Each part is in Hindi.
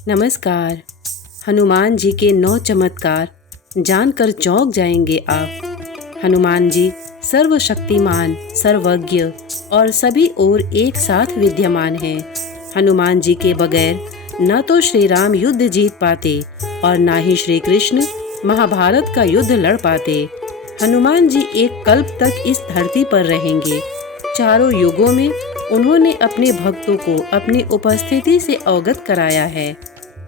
नमस्कार। हनुमान जी के 9 चमत्कार जानकर चौंक जाएंगे आप। हनुमान जी सर्वशक्तिमान, सर्वज्ञ और सभी ओर एक साथ विद्यमान हैं। हनुमान जी के बगैर न तो श्री राम युद्ध जीत पाते और न ही श्री कृष्ण महाभारत का युद्ध लड़ पाते। हनुमान जी एक कल्प तक इस धरती पर रहेंगे। चारों युगों में उन्होंने अपने भक्तों को अपनी उपस्थिति से अवगत कराया है।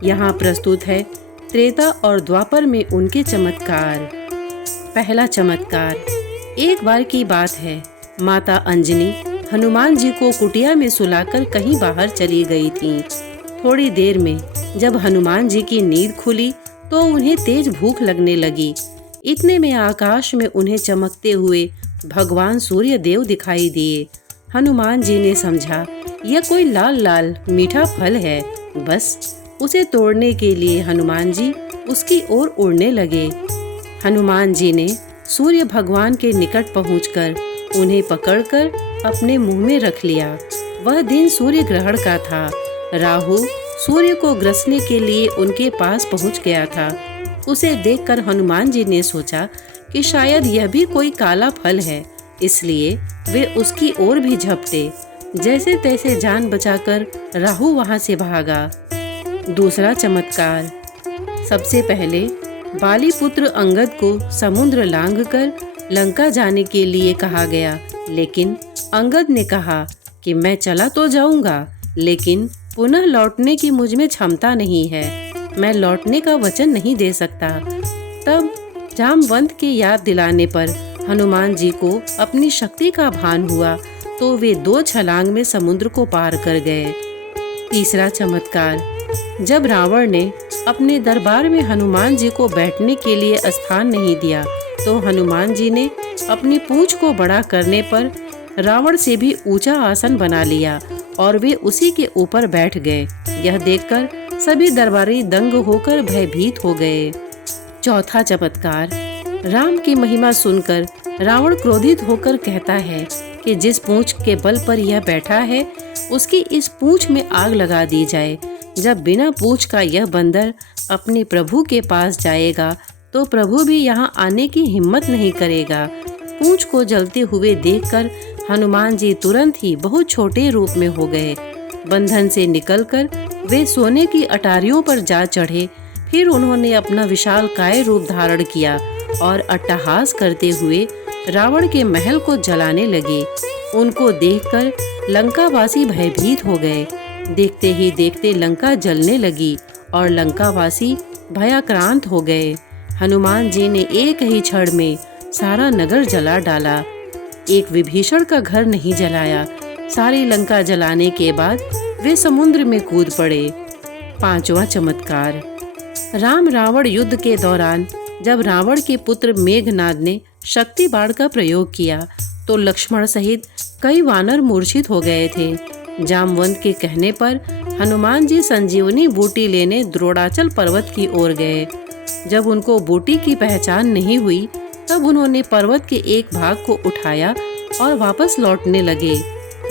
यहाँ प्रस्तुत है त्रेता और द्वापर में उनके चमत्कार। पहला चमत्कार। एक बार की बात है, माता अंजनी हनुमान जी को कुटिया में सुलाकर कहीं बाहर चली गई थीं। थोड़ी देर में जब हनुमान जी की नींद खुली तो उन्हें तेज भूख लगने लगी। इतने में आकाश में उन्हें चमकते हुए भगवान सूर्य देव दिखाई दिए। हनुमान जी ने समझा यह कोई लाल लाल मीठा फल है। बस उसे तोड़ने के लिए हनुमान जी उसकी ओर उड़ने लगे। हनुमान जी ने सूर्य भगवान के निकट पहुंचकर उन्हें पकड़कर अपने मुंह में रख लिया। वह दिन सूर्य ग्रहण का था। राहु सूर्य को ग्रसने के लिए उनके पास पहुंच गया था। उसे देखकर हनुमान जी ने सोचा कि शायद यह भी कोई काला फल है, इसलिए वे उसकी ओर भी झपटे। जैसे तैसे जान बचाकर राहु वहां से भागा। दूसरा चमत्कार। सबसे पहले बाली पुत्र अंगद को समुद्र लांघकर लंका जाने के लिए कहा गया, लेकिन अंगद ने कहा कि मैं चला तो जाऊंगा, लेकिन पुनः लौटने की मुझ में क्षमता नहीं है। मैं लौटने का वचन नहीं दे सकता। तब जामवंत के याद दिलाने पर हनुमान जी को अपनी शक्ति का भान हुआ तो वे 2 छलांग में समुद्र को पार कर गए। तीसरा चमत्कार। जब रावण ने अपने दरबार में हनुमान जी को बैठने के लिए स्थान नहीं दिया तो हनुमान जी ने अपनी पूंछ को बड़ा करने पर रावण से भी ऊंचा आसन बना लिया और वे उसी के ऊपर बैठ गए। यह देखकर सभी दरबारी दंग होकर भयभीत हो गए। चौथा चमत्कार। राम की महिमा सुनकर रावण क्रोधित होकर कहता है कि जिस पूंछ के बल पर यह बैठा है उसकी इस पूंछ में आग लगा दी जाए। जब बिना पूंछ का यह बंदर अपने प्रभु के पास जाएगा तो प्रभु भी यहाँ आने की हिम्मत नहीं करेगा। पूंछ को जलते हुए देखकर हनुमान जी तुरंत ही बहुत छोटे रूप में हो गए। बंधन से निकलकर वे सोने की अटारियों पर जा चढ़े। फिर उन्होंने अपना विशालकाय रूप धारण किया और अट्टहास करते हुए रावण के महल को जलाने लगे। उनको देखकर लंकावासी भयभीत हो गए। देखते ही देखते लंका जलने लगी और लंकावासी भयाक्रांत हो गए। हनुमान जी ने एक ही क्षण में सारा नगर जला डाला। एक विभीषण का घर नहीं जलाया। सारी लंका जलाने के बाद वे समुद्र में कूद पड़े। पांचवा चमत्कार। राम रावण युद्ध के दौरान जब रावण के पुत्र मेघनाद ने शक्ति बाण का प्रयोग किया तो लक्ष्मण सहित कई वानर मूर्छित हो गए थे। जामवंत के कहने पर हनुमान जी संजीवनी बूटी लेने द्रोणाचल पर्वत की ओर गए। जब उनको बूटी की पहचान नहीं हुई तब उन्होंने पर्वत के एक भाग को उठाया और वापस लौटने लगे।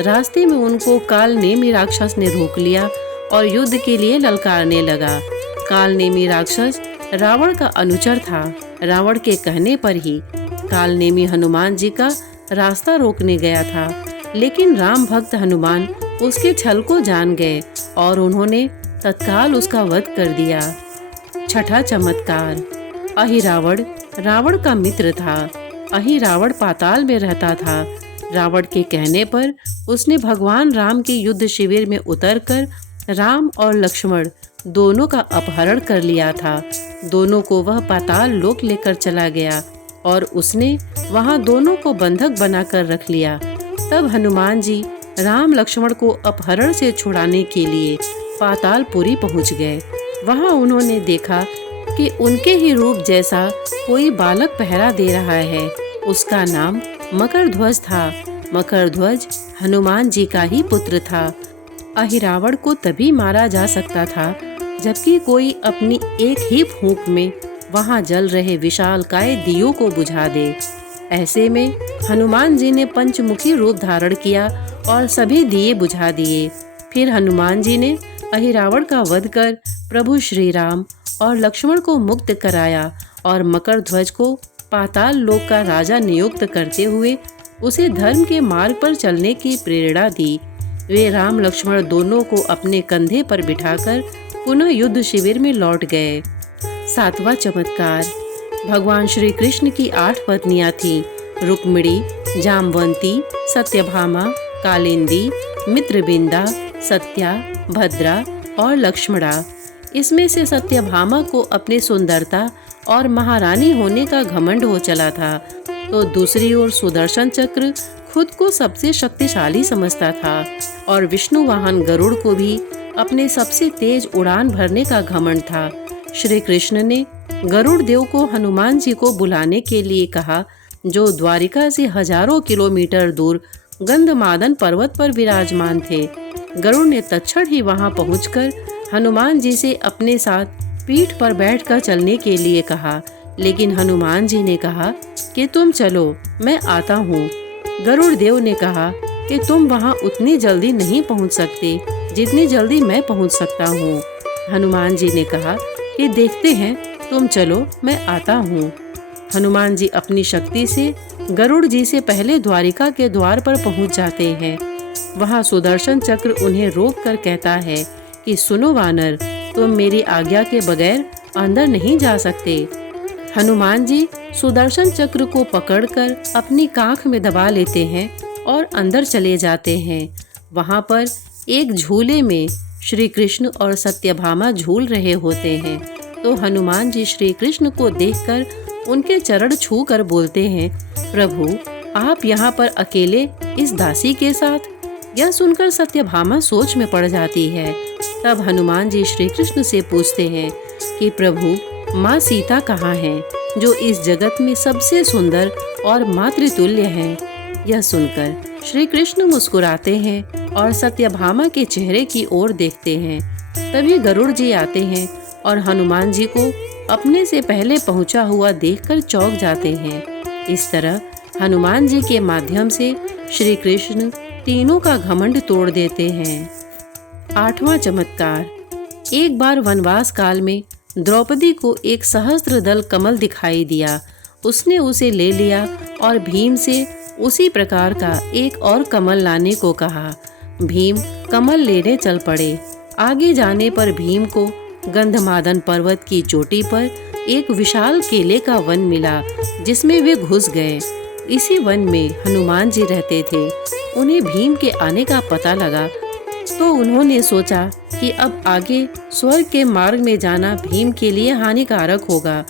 रास्ते में उनको कालनेमी राक्षस ने रोक लिया और युद्ध के लिए ललकारने लगा। कालनेमी राक्षस रावण का अनुचर था। रावण के कहने पर ही कालनेमी हनुमान जी का रास्ता रोकने गया था, लेकिन राम भक्त हनुमान उसके छल को जान गए और उन्होंने तत्काल उसका वध कर दिया। छठा चमत्कार। अहिरावण रावण का मित्र था। अहिरावण पाताल में रहता था। रावण के कहने पर उसने भगवान राम के युद्ध शिविर में उतरकर राम और लक्ष्मण दोनों का अपहरण कर लिया था। दोनों को वह पाताल लोक लेकर चला गया और उसने वहां दोनों को बंधक बनाकर रख लिया। तब हनुमान जी राम लक्ष्मण को अपहरण से छुड़ाने के लिए पातालपुरी पहुंच गए। वहां उन्होंने देखा कि उनके ही रूप जैसा कोई बालक पहरा दे रहा है। उसका नाम मकरध्वज था। मकरध्वज हनुमान जी का ही पुत्र था। अहिरावण को तभी मारा जा सकता था जबकि कोई अपनी एक ही फूंक में वहां जल रहे विशालकाय दियों को बुझा दे। ऐसे में हनुमान जी ने पंचमुखी रूप धारण किया और सभी दिए बुझा दिए। फिर हनुमान जी ने अहिरावण का वध कर प्रभु श्री राम और लक्ष्मण को मुक्त कराया और मकर ध्वज को पाताल लोक का राजा नियुक्त करते हुए उसे धर्म के मार्ग पर चलने की प्रेरणा दी। वे राम लक्ष्मण दोनों को अपने कंधे पर बिठाकर पुनः युद्ध शिविर में लौट गए। 7वां चमत्कार। भगवान श्री कृष्ण की 8 पत्नियां थीं, रुक्मिणी, जामवंती, सत्यभामा, कालिंदी, मित्रबिंदा, सत्या, भद्रा और लक्ष्मणा। इसमें से सत्यभामा को अपने सुंदरता और महारानी होने का घमंड हो चला था, तो दूसरी ओर सुदर्शन चक्र खुद को सबसे शक्तिशाली समझता था और विष्णु वाहन गरुड़ को भी अपने सबसे तेज उड़ान भरने का घमंड था। श्री कृष्ण ने गरुड़ देव को हनुमान जी को बुलाने के लिए कहा, जो द्वारिका से हजारों किलोमीटर दूर गंधमादन पर्वत पर विराजमान थे। गरुड़ ने तत्क्षण ही वहां पहुंचकर हनुमान जी से अपने साथ पीठ पर बैठकर चलने के लिए कहा, लेकिन हनुमान जी ने कहा कि तुम चलो, मैं आता हूँ। गरुड़ देव ने कहा कि तुम वहाँ उतनी जल्दी नहीं पहुँच सकते जितनी जल्दी मैं पहुँच सकता हूँ। हनुमान जी ने कहा कि देखते हैं, तुम चलो, मैं आता हूँ। हनुमान जी अपनी शक्ति से गरुड़ जी से पहले द्वारिका के द्वार पर पहुँच जाते हैं। वहाँ सुदर्शन चक्र उन्हें रोक कर कहता है कि सुनो वानर, तुम मेरी आज्ञा के बगैर अंदर नहीं जा सकते। हनुमान जी सुदर्शन चक्र को पकड़कर अपनी कांख में दबा लेते हैं और अंदर चले जाते हैं। वहां पर एक झूले में श्री कृष्ण और सत्यभामा झूल रहे होते हैं, तो हनुमान जी श्री कृष्ण को देखकर उनके चरण छू कर बोलते हैं, प्रभु, आप यहाँ पर अकेले इस दासी के साथ? यह सुनकर सत्यभामा सोच में पड़ जाती है। तब हनुमान जी श्री कृष्ण से पूछते हैं कि प्रभु, माँ सीता कहाँ हैं, जो इस जगत में सबसे सुंदर और मातृतुल्य हैं। यह सुनकर श्री कृष्ण मुस्कुराते हैं और सत्यभामा के चेहरे की ओर देखते हैं। तभी गरुड़ जी आते हैं और हनुमान जी को अपने से पहले पहुंचा हुआ देखकर चौंक जाते हैं। इस तरह हनुमान जी के माध्यम से श्री कृष्ण तीनों का घमंड तोड़ देते हैं। 8वां चमत्कार। एक बार वनवास काल में द्रौपदी को एक सहस्त्र दल कमल दिखाई दिया। उसने उसे ले लिया और भीम से उसी प्रकार का एक और कमल लाने को कहा। भीम कमल लेने चल पड़े। आगे जाने पर भीम को गंधमादन पर्वत की चोटी पर एक विशाल केले का वन मिला, जिसमें वे घुस गए। इसी वन में हनुमान जी रहते थे। उन्हें भीम के आने का पता लगा, तो उन्होंने सोचा कि अब आगे स्वर्ग के मार्ग में जाना भीम के लिए हानिकारक होगा।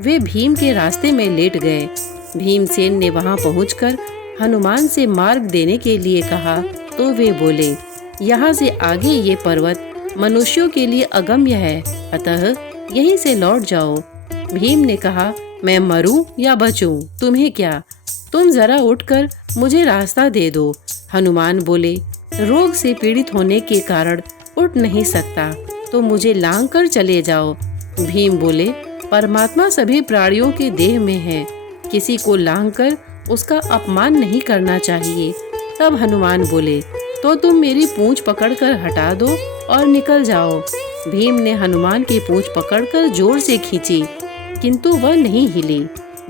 वे भीम के रास्ते में लेट गए। भीमसेन ने वहां पहुंचकर हनुमान से मार्ग देने के लिए कहा, तो वे बोले, यहाँ से आगे ये पर्वत मनुष्यों के लिए अगम्य है, अतः यहीं से लौट जाओ। भीम ने कहा, मैं मरूं या बचूं, तुम्हें क्या? तुम जरा उठकर मुझे रास्ता दे दो। हनुमान बोले, रोग से पीड़ित होने के कारण उठ नहीं सकता, तो मुझे लांग कर चले जाओ। भीम बोले, परमात्मा सभी प्राणियों के देह में है, किसी को लांग कर उसका अपमान नहीं करना चाहिए। तब हनुमान बोले, तो तुम मेरी पूंछ पकड़कर हटा दो और निकल जाओ। भीम ने हनुमान की पूंछ पकड़कर जोर से खींची, किंतु वह नहीं हिली।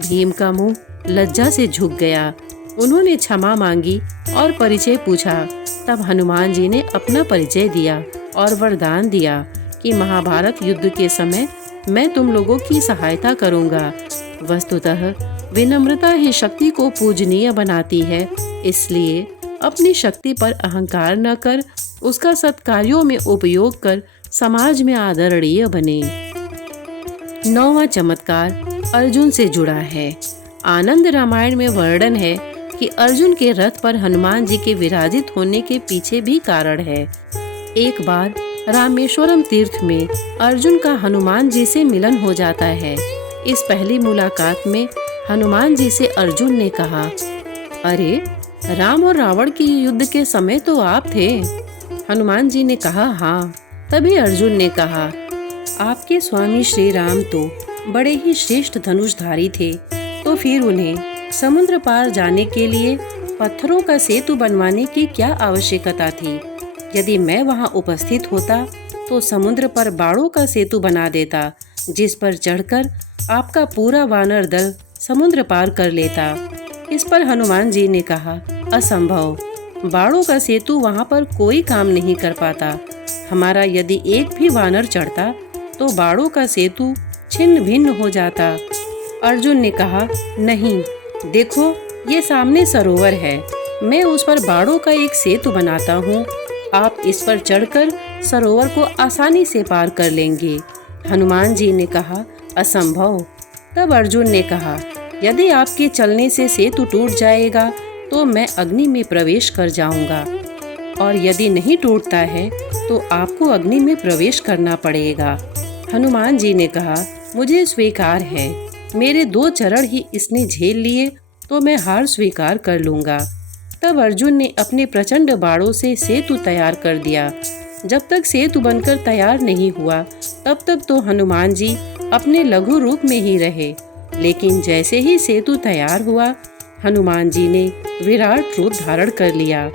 भीम का मुंह लज्जा से झुक गया। उन्होंने क्षमा मांगी और परिचय पूछा। तब हनुमान जी ने अपना परिचय दिया और वरदान दिया कि महाभारत युद्ध के समय मैं तुम लोगों की सहायता करूंगा। वस्तुतः विनम्रता ही शक्ति को पूजनीय बनाती है, इसलिए अपनी शक्ति पर अहंकार न कर उसका सत्कार्यों में उपयोग कर समाज में आदरणीय बने। 9वां चमत्कार अर्जुन से जुड़ा है। आनंद रामायण में वर्णन है कि अर्जुन के रथ पर हनुमान जी के विराजित होने के पीछे भी कारण है। एक बार रामेश्वरम तीर्थ में अर्जुन का हनुमान जी से मिलन हो जाता है। इस पहली मुलाकात में हनुमान जी से अर्जुन ने कहा, अरे राम और रावण की युद्ध के समय तो आप थे। हनुमान जी ने कहा, हाँ। तभी अर्जुन ने कहा, आपके स्वामी श्री राम तो बड़े ही श्रेष्ठ धनुषधारी थे, तो फिर उन्हें समुद्र पार जाने के लिए पत्थरों का सेतु बनवाने की क्या आवश्यकता थी? यदि मैं वहां उपस्थित होता तो समुद्र पर बाड़ों का सेतु बना देता, जिस पर चढ़कर आपका पूरा वानर दल समुद्र पार कर लेता। इस पर हनुमान जी ने कहा, असंभव, बाड़ों का सेतु वहाँ पर कोई काम नहीं कर पाता। हमारा यदि एक भी वानर चढ़ता तो बाड़ों का सेतु छिन्न भिन्न हो जाता। अर्जुन ने कहा, नहीं, देखो ये सामने सरोवर है, मैं उस पर बाड़ों का एक सेतु बनाता हूँ, आप इस पर चढ़कर सरोवर को आसानी से पार कर लेंगे। हनुमान जी ने कहा, असंभव। तब अर्जुन ने कहा, यदि आपके चलने से सेतु टूट जाएगा तो मैं अग्नि में प्रवेश कर जाऊंगा, और यदि नहीं टूटता है तो आपको अग्नि में प्रवेश करना पड़ेगा। हनुमान जी ने कहा, मुझे स्वीकार है, मेरे 2 चरण ही इसने झेल लिए तो मैं हार स्वीकार कर लूंगा। तब अर्जुन ने अपने प्रचंड बाणों से सेतु तैयार कर दिया। जब तक सेतु बनकर तैयार नहीं हुआ तब तक तो हनुमान जी अपने लघु रूप में ही रहे, लेकिन जैसे ही सेतु तैयार हुआ हनुमान जी ने विराट रूप धारण कर लिया।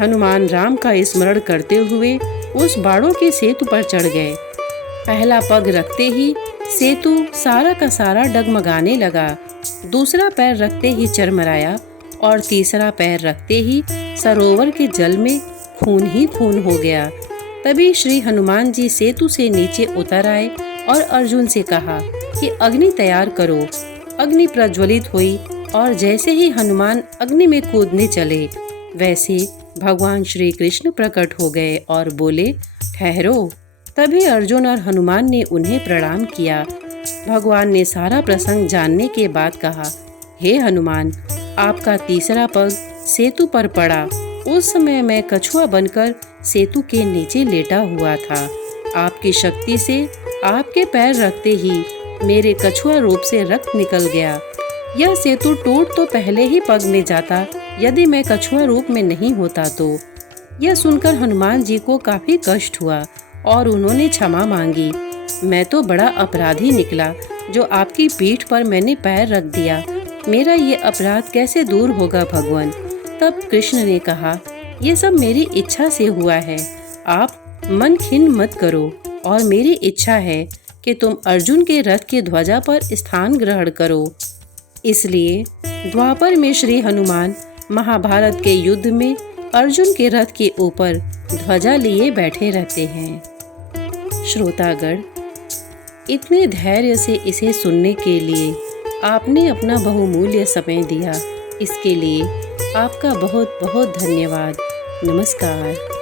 हनुमान राम का स्मरण करते हुए उस बाड़ों के सेतु पर चढ़ गए। पहला पग रखते ही सेतु सारा का सारा डगमगाने लगा, दूसरा पैर रखते ही चरमराया और तीसरा पैर रखते ही सरोवर के जल में खून ही खून हो गया। तभी श्री हनुमान जी सेतु से नीचे उतर आए और अर्जुन से कहा कि अग्नि तैयार करो। अग्नि प्रज्वलित हुई और जैसे ही हनुमान अग्नि में कूदने चले वैसे भगवान श्री कृष्ण प्रकट हो गए और बोले, ठहरो। तभी अर्जुन और हनुमान ने उन्हें प्रणाम किया। भगवान ने सारा प्रसंग जानने के बाद कहा, हे हनुमान, आपका तीसरा पग सेतु पर पड़ा, उस समय मैं कछुआ बनकर सेतु के नीचे लेटा हुआ था। आपकी शक्ति से आपके पैर रखते ही मेरे कछुआ रूप से रक्त निकल गया। यह सेतु टूट तो पहले ही पग में जाता यदि मैं कछुआ रूप में नहीं होता तो। यह सुनकर हनुमान जी को काफी कष्ट हुआ और उन्होंने क्षमा मांगी। मैं तो बड़ा अपराधी निकला जो आपकी पीठ पर मैंने पैर रख दिया, मेरा ये अपराध कैसे दूर होगा भगवान। तब कृष्ण ने कहा, ये सब मेरी इच्छा से हुआ है, आप मन खिन्न मत करो और मेरी इच्छा है कि तुम अर्जुन के रथ की ध्वजा पर स्थान ग्रहण करो। इसलिए द्वापर में श्री हनुमान महाभारत के युद्ध में अर्जुन के रथ के ऊपर ध्वजा लिए बैठे रहते हैं। श्रोतागण, इतने धैर्य से इसे सुनने के लिए आपने अपना बहुमूल्य समय दिया, इसके लिए आपका बहुत बहुत धन्यवाद। नमस्कार।